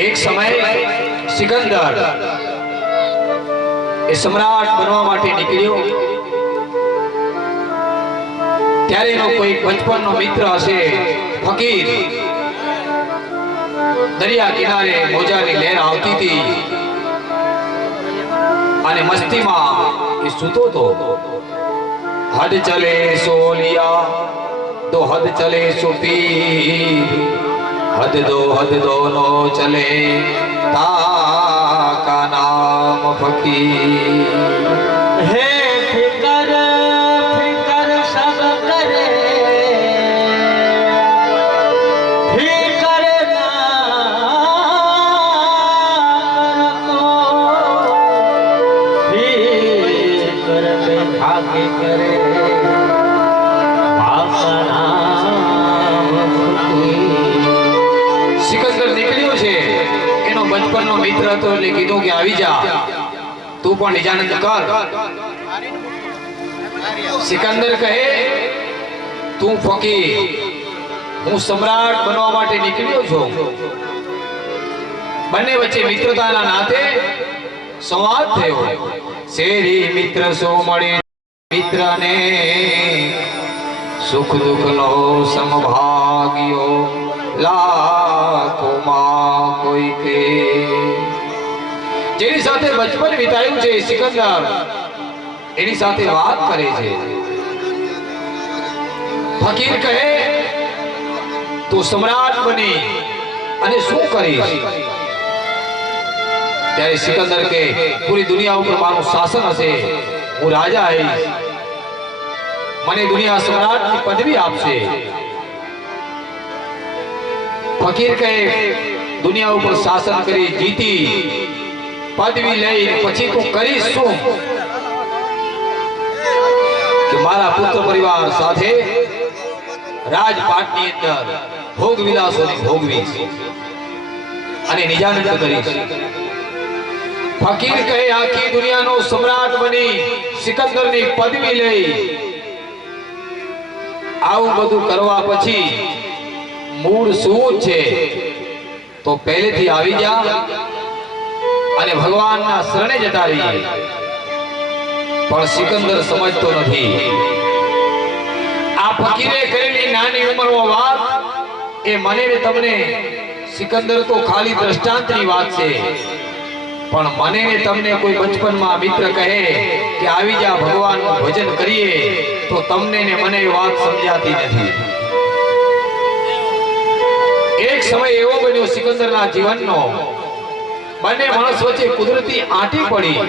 એક સમય સિકંદર એ સમ્રાટ બનવા માટે નીકળ્યો. ત્યારે એનો કોઈ બચપનનો મિત્ર હશે ફકીર. દરિયા કિનારે મોજાની લહેર આવતી હતી અને મસ્તીમાં એ સૂતો હતો. હદ ચલે સોલિયા તો હદ ચલે સુપીર, हद दोनों चले ताका नाम फकीर. हे फिकर फिकर सब करे, फिकर ना को, फिकर में भाग्य करे બચપનનો મિત્ર હતો એટલે કીધું કે આવી જા, તું પણ નિજાનંદ કર. સિકંદર કહે તું ફકીર, હું સમ્રાટ બનવા માટે નીકળ્યો છું. બંને વચ્ચે મિત્રતાના નાતે સંવાદ થયો. શેરી મિત્ર સો મળે મિત્રને, સુખ દુઃખનો સમભાગ્યો લાખોમાં કોઈ કે. જેની સાથે બચપન વિતાયું છે સિકંદર એની સાથે વાત કરે છે. ફકીર કહે તું સમ્રાટ બની અને શું કરીશ? ત્યારે સિકંદર કે પૂરી દુનિયા ઉપર મારું શાસન હશે, હું રાજા આવીશ, મને દુનિયા સમ્રાટની પદવી આપશે. ફકીર કહે દુનિયા ઉપર શાસન કરી જીતી પદવી લઈ પછી તું કરીશ શું? કે મારા પુત્ર પરિવાર સાથે રાજપાટની અંદર ભોગ વિલાસોને ભોગવીશ અને નિજાનંદ કરીશ. ફકીર કહે આખી દુનિયાનો સમ્રાટ બની સિકંદરની પદવી લઈ આવું બધું કરવા પછી મૂળ શું છે? તો પહેલેથી આવી જા અને ભગવાનના શરણે જતા રહીએ. પણ સિકંદર સમજતો નથી. આ ફકીરે કરેલી નાની ઉંમરમાં વાત એ મને ને તમને સિકંદર તો ખાલી દ્રષ્ટાંતની વાત છે, પણ મને ને તમને કોઈ બચપનમાં મિત્ર કહે કે આવી જા ભગવાનનું ભજન કરીએ તો તમને ને મને એ વાત સમજાતી નથી. એક સમય એવો બન્યો સિકંદરના જીવનનો, બંને માણસ વચ્ચે કુદરતી આંટી પડી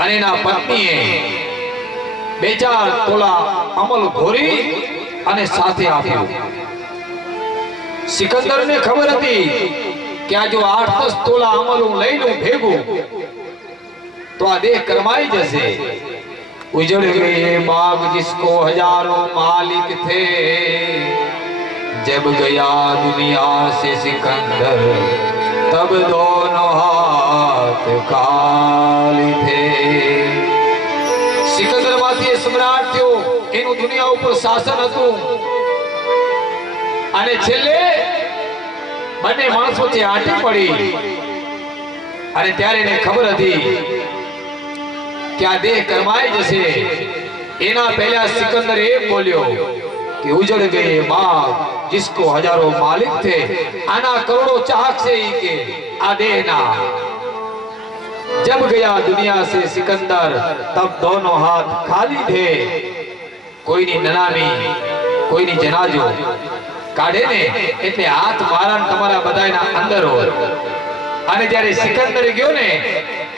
અને એના પત્નીએ 2-4 તોલા અમલ ઘોરી અને સાથે આપ્યું. સિકંદરને ખબર હતી કે આ જો 8-10 તોલા અમલ હું લઈ લઉં ભેગું તો આ દેહ કરમાઈ જશે. उजड़ गए बाग जिसको हजारों मालिक थे, जब गया दुनिया से सिकंदर तब दोनों हाथ खाली थे. सिकंदर માંથી સમ્રાટ થયો, એનું દુનિયા ઉપર શાસન હતું અને છેલ્લે બંને માણસો વચ્ચે આંટી પડી અને ત્યારે એને ખબર હતી કે આ દેહ કરમાઈ જશે. એના પહેલા સિકંદર એ બોલ્યો કે ઉજड़ गए बाग जिसको हजारों मालिक थे, आना करोड़ों चाहक से ही के आ देना. जब गया दुनिया से सिकंदर तब दोनों हाथ खाली थे. कोईनी ननामी कोईनी जनाजो કાઢે ને એટલે હાથ મારા ને તમારા બધાયના અંદર હોય. અને જ્યારે સિકંદર ગયો ને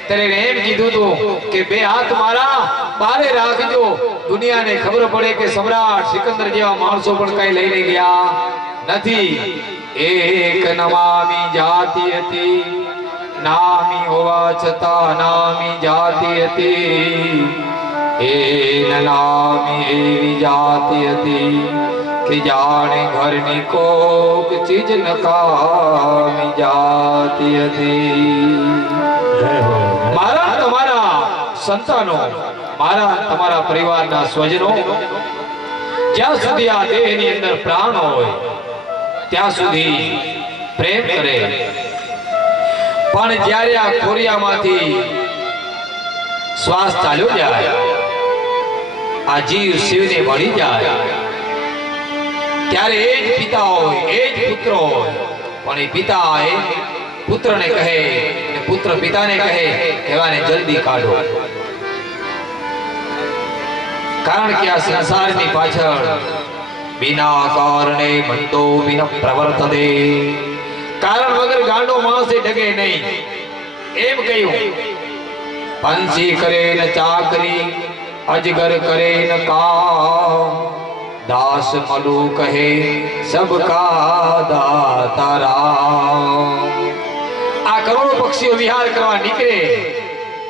ત્યારે એમ કીધું હતું કે 2 હાથ મારા બારે રાખજો, દુનિયાને ખબર પડે કે સમ્રાટ સિકંદર જેવા માણસો પણ કઈ લઈને ગયા નથી. એક નમામી જાતિ હતી, નામી હોવા છતાં નામી જાતિ હતી. એ નનામી એવી જાતિ હતી કે જાણે ઘરની કોક ચીજ નકામી જાતિ હતી. મારા તમારા સંતાનો, મારા તમારા પરિવારના સ્વજનો જ્યાં સુધી આ દેહની અંદર પ્રાણ હોય ત્યાં સુધી પ્રેમ કરે, પણ જ્યારે આ ખોરિયામાંથી શ્વાસ ચાલ્યો જાય, આ જીવ શિવને મળી જાય ત્યારે એ જ પિતા હોય, એ જ પુત્ર હોય. પણ એ પિતા એ પુત્રને કહે અને પુત્ર પિતાને કહે કે આને જલ્દી કાઢો, કારણ કે આ સંસારની પાછળ બિના કારણે મંદો બિન પ્રવર્તતે, કારણ વગર ગાંડો માણસે ડગે નહીં. એમ કહ્યું, પંછી કરે ન ચાકરી, અજગર કરે ન કામ, दास मलु कहे सबका दाता राम. આ કરોડો પક્ષીઓ વિહાર કરવા નીકળે,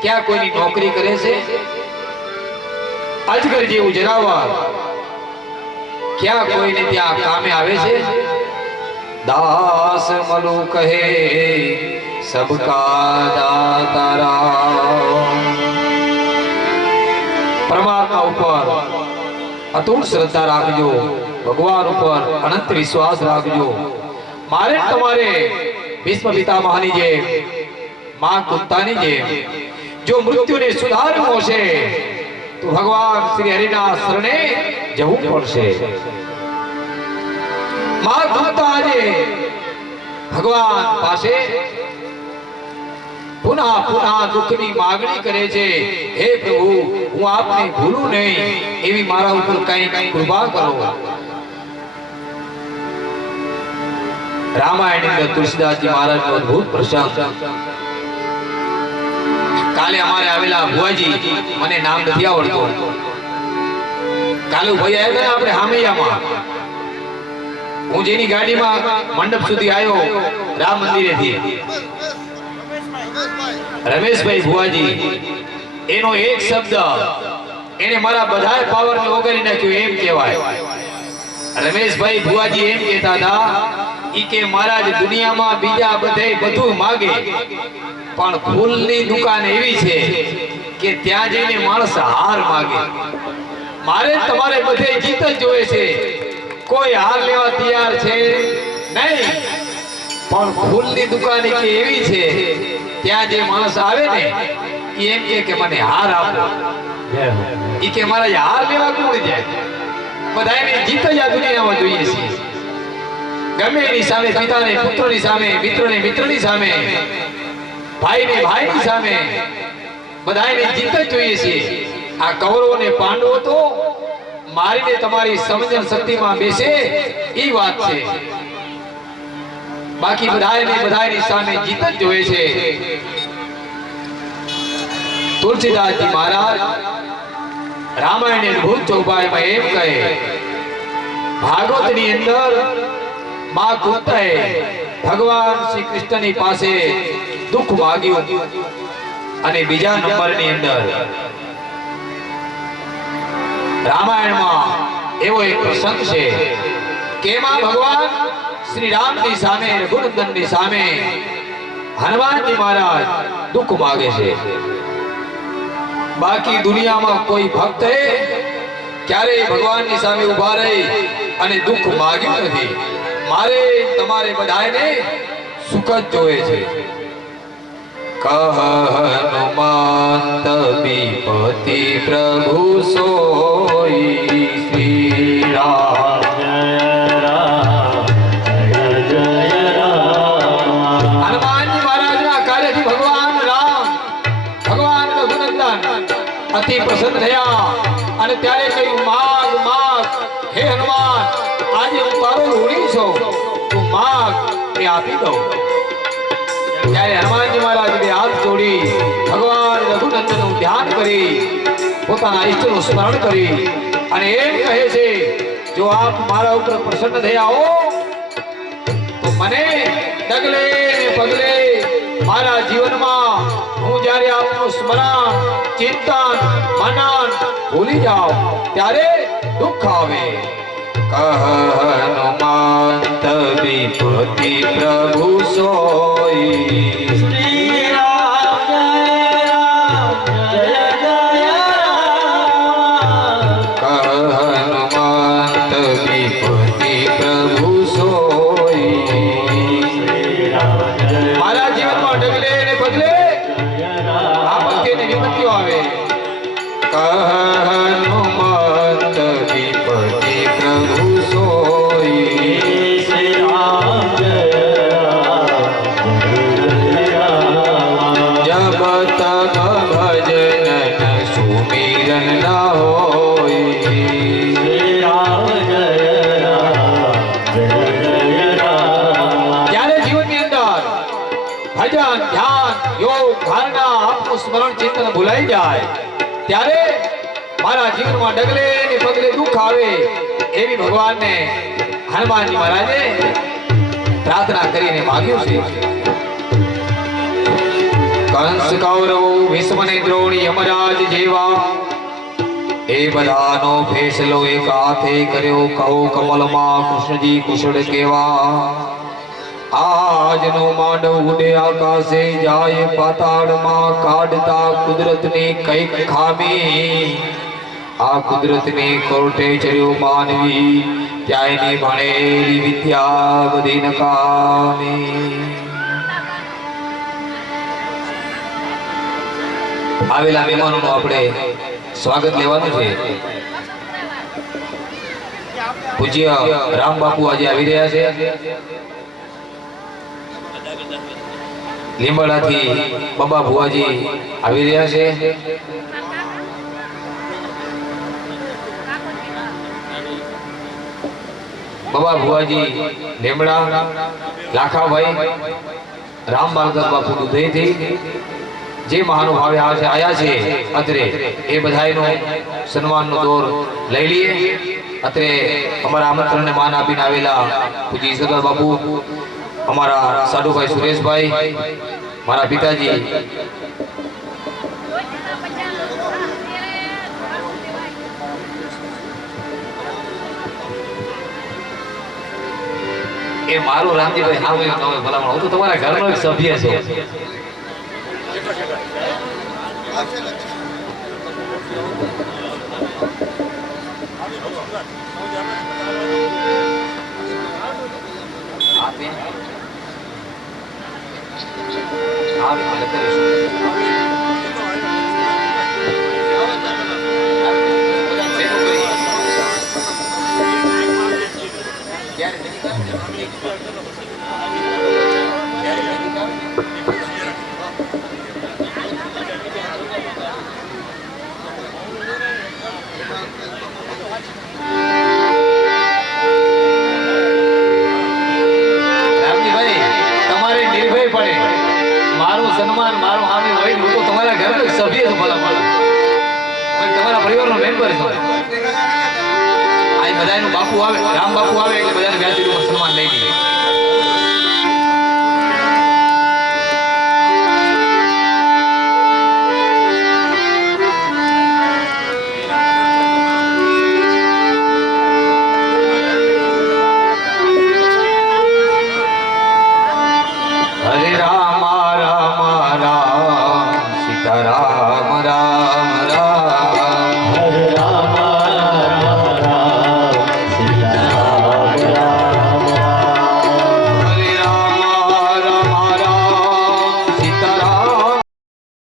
ક્યાં કોઈની નોકરી કરે છે? અજગર જેવું જરાવર ક્યાં કોઈને ત્યાં કામે આવે છે? દાસ મલુ કહે સબકા દાતા રામ. પરમાત્મા ઉપર અતૂટ શ્રદ્ધા રાખજો, ભગવાન ઉપર અનંત વિશ્વાસ રાખજો. મારે તમારે ભીષ્મ પિતામહની જેમ, માં કુંતાની જેમ જો મૃત્યુને સુધારવું હશે તો ભગવાન શ્રી હરિના શરણે જવું પડશે. માં કુંતા આજે ભગવાન પાસે પુનઃ દુઃખની માગણી કરે છે, હે પ્રભુ હું આપને ભૂલું નહીં, એવી મારા ઉપર કઈ કૃપા કરો. રામાયણ અંદર તુલસીદાસજી મહારાજનો અદ્ભુત પ્રસંગ. કાલે અમારે આવેલા ભુવાજી, મને નામ નથી આવડતું, કાલે ભાઈ આવ્યા હતા આપણે હામૈયામાં, હું જેની ગાડીમાં મંડપ સુધી આવ્યો રામ મંદિરેથી, રમેશભાઈ ભુવાજી, એનો એક શબ્દ એને મારા બધાય પાવરને ઓગાળી નાખ્યો એમ કહેવાય. રમેશભાઈ ભુવાજી એમ કહેતા હતા ઈ કે મહારાજ દુનિયામાં બીજા બધે બધું માગે, પણ ફૂલની દુકાન એવી છે કે ત્યાં જઈને માણસ હાર માગે. મારે તમારે બધે જીત જ જોવે છે, કોઈ હાર લેવા તૈયાર છે નહીં. પણ ફૂલની દુકાન એવી છે ત્યાં જે માણસ આવે ને એમ કે મને હાર આપો, ઈ કે મારા હાર લેવા કોણ જાય? બધાને જીત જ આ દુનિયામાં જોઈએ છે. ગમે એની સામે, પિતાને પુત્રની સામે, મિત્રને મિત્રની સામે, ભાઈને ભાઈની સામે બધાને જીત જ જોઈએ છે. આ કૌરવો અને પાંડવો તો મારીને તમારી સમજણ શક્તિમાં બેસે ઈ વાત છે. બાકી બધાની સામે જીત જ જોવે છે. તુલસીદાસજી મહારાજ રામાયણની અદ્ભુત ચોપાઈમાં એમ કહે, ભાગવતની અંદર માં કુંતાએ ભગવાન શ્રી કૃષ્ણની પાસે દુઃખ માગ્યું અને બીજા નંબરની અંદર રામાયણમાં એવો એક પ્રસંગ છે કે એમાં ભગવાન શ્રી રામની સામે રઘુનંદનની સામે હનુમાનજી મહારાજ દુઃખ માગે છે. બાકી દુનિયામાં કોઈ ભક્ત ક્યારેય ભગવાનની સામે ઉભા રહી અને દુઃખ માગ્યું નથી. મારે તમારે બધાને સુખ જ જોવે છે. કહ હનુમંત વિપતિ પ્રભુ સોઈ શ્રી રામ હનુમાનજી મહારાજના કાર્યથી ભગવાન રામ ભગવાન રઘુનંદન અતિ પ્રસન્ન થયા અને ત્યારે કહ્યું, માગ માગ હે હનુમાન, આજે હું તારો ઋણી છું, તું માગ એ આપી દઉં. ત્યારે હનુમાનજી મહારાજ બે હાથ જોડી ભગવાન રઘુનંદનનું ધ્યાન કરી પોતાના ઈષ્ટનું સ્મરણ કરી અને એમ કહે છે, જો આપ મારા ઉપર પ્રસન્ન થયા હો તો મને ડગલે ને પગલે મારા જીવનમાં હું જ્યારે આપનું સ્મરણ ચિંતન મનન ભૂલી જાઉં ત્યારે દુઃખ આવે. કહ હનુમંત વિપતિ પ્રભુ સોઈ શ્રી રામ જય રામ. કહ હનુમંત વિપતિ પ્રભુ સોઈ મારા જીવનમાં ડગલે ને પગલે આપત્તિ ને વિપત્તિઓ આવે. કહ હનુમંત વિપતિ પ્રભુ સોઈ શ્રી રામ જય રામ. જબ તક ભજન સુમિરન ન હોય. શ્રી રામ જય રામ જય રામ. ત્યારે જીવનની અંદર ભજન ધ્યાન યોગ ધારણા આપનું સ્મરણ ચિંતન ભૂલાઈ જાય ત્યારે મારા જીવનમાં ડગલે ને પગલે દુઃખ આવે એવી ભગવાનને હનુમાનજી મહારાજે પ્રાર્થના કરીને માગ્યું છે. કંસ કૌરવો ભીષ્મને દ્રોણી યમરાજ જેવા એ બધાનો ફેસલો એક હાથે કર્યો. કહો કમલમાં કૃષ્ણજી કુશળ કેવા. આજનો માંડવ ઉડે આકાશે જાય પાતાળમાં કાઢતા કુદરતની કઈક ખામી. આ કુદરતની કોર્ટે ચર્યો માનવી ત્યાંની ભણેલી વિદ્યા બધી નકામી. આવેલા મહેમાનોનું આપણે સ્વાગત લેવાનું છે. પૂજ્ય રામ બાપુ આજે આવી રહ્યા છે. લીંબડાથી બાબા ભુવાજી આવી રહ્યા છે. બાબા ભુવાજી લીંબડા લાખાભાઈ રામબાલગર બાપુ દુધઈથી જે મહાનુભાવે આયા છે અત્રે એ બધાયનો સન્માનનો દોર લઈ લઈએ. અત્રે અમારા આમંત્રણને માન આપીને આવેલા પૂજ્ય ઈશ્વરલાલ બાપુ, અમારા સાડુભાઈ સુરેશભાઈ, મારા પિતાજી એ મારું રામજીભાઈ હા ભલામણ હું તો તમારા ઘરનો એક સભ્ય છે. રામજીભાઈ સન્માન મારો સામે હોય ને હું તો તમારા ઘરનો એક સભ્ય છું ભલા માણસ. હું એક તમારા પરિવારનો મેમ્બર છું. આ બધાનું બાપુ આવે રામ બાપુ આવે એટલે બધાને વ્યાજબી સન્માન લઈ લઈએ.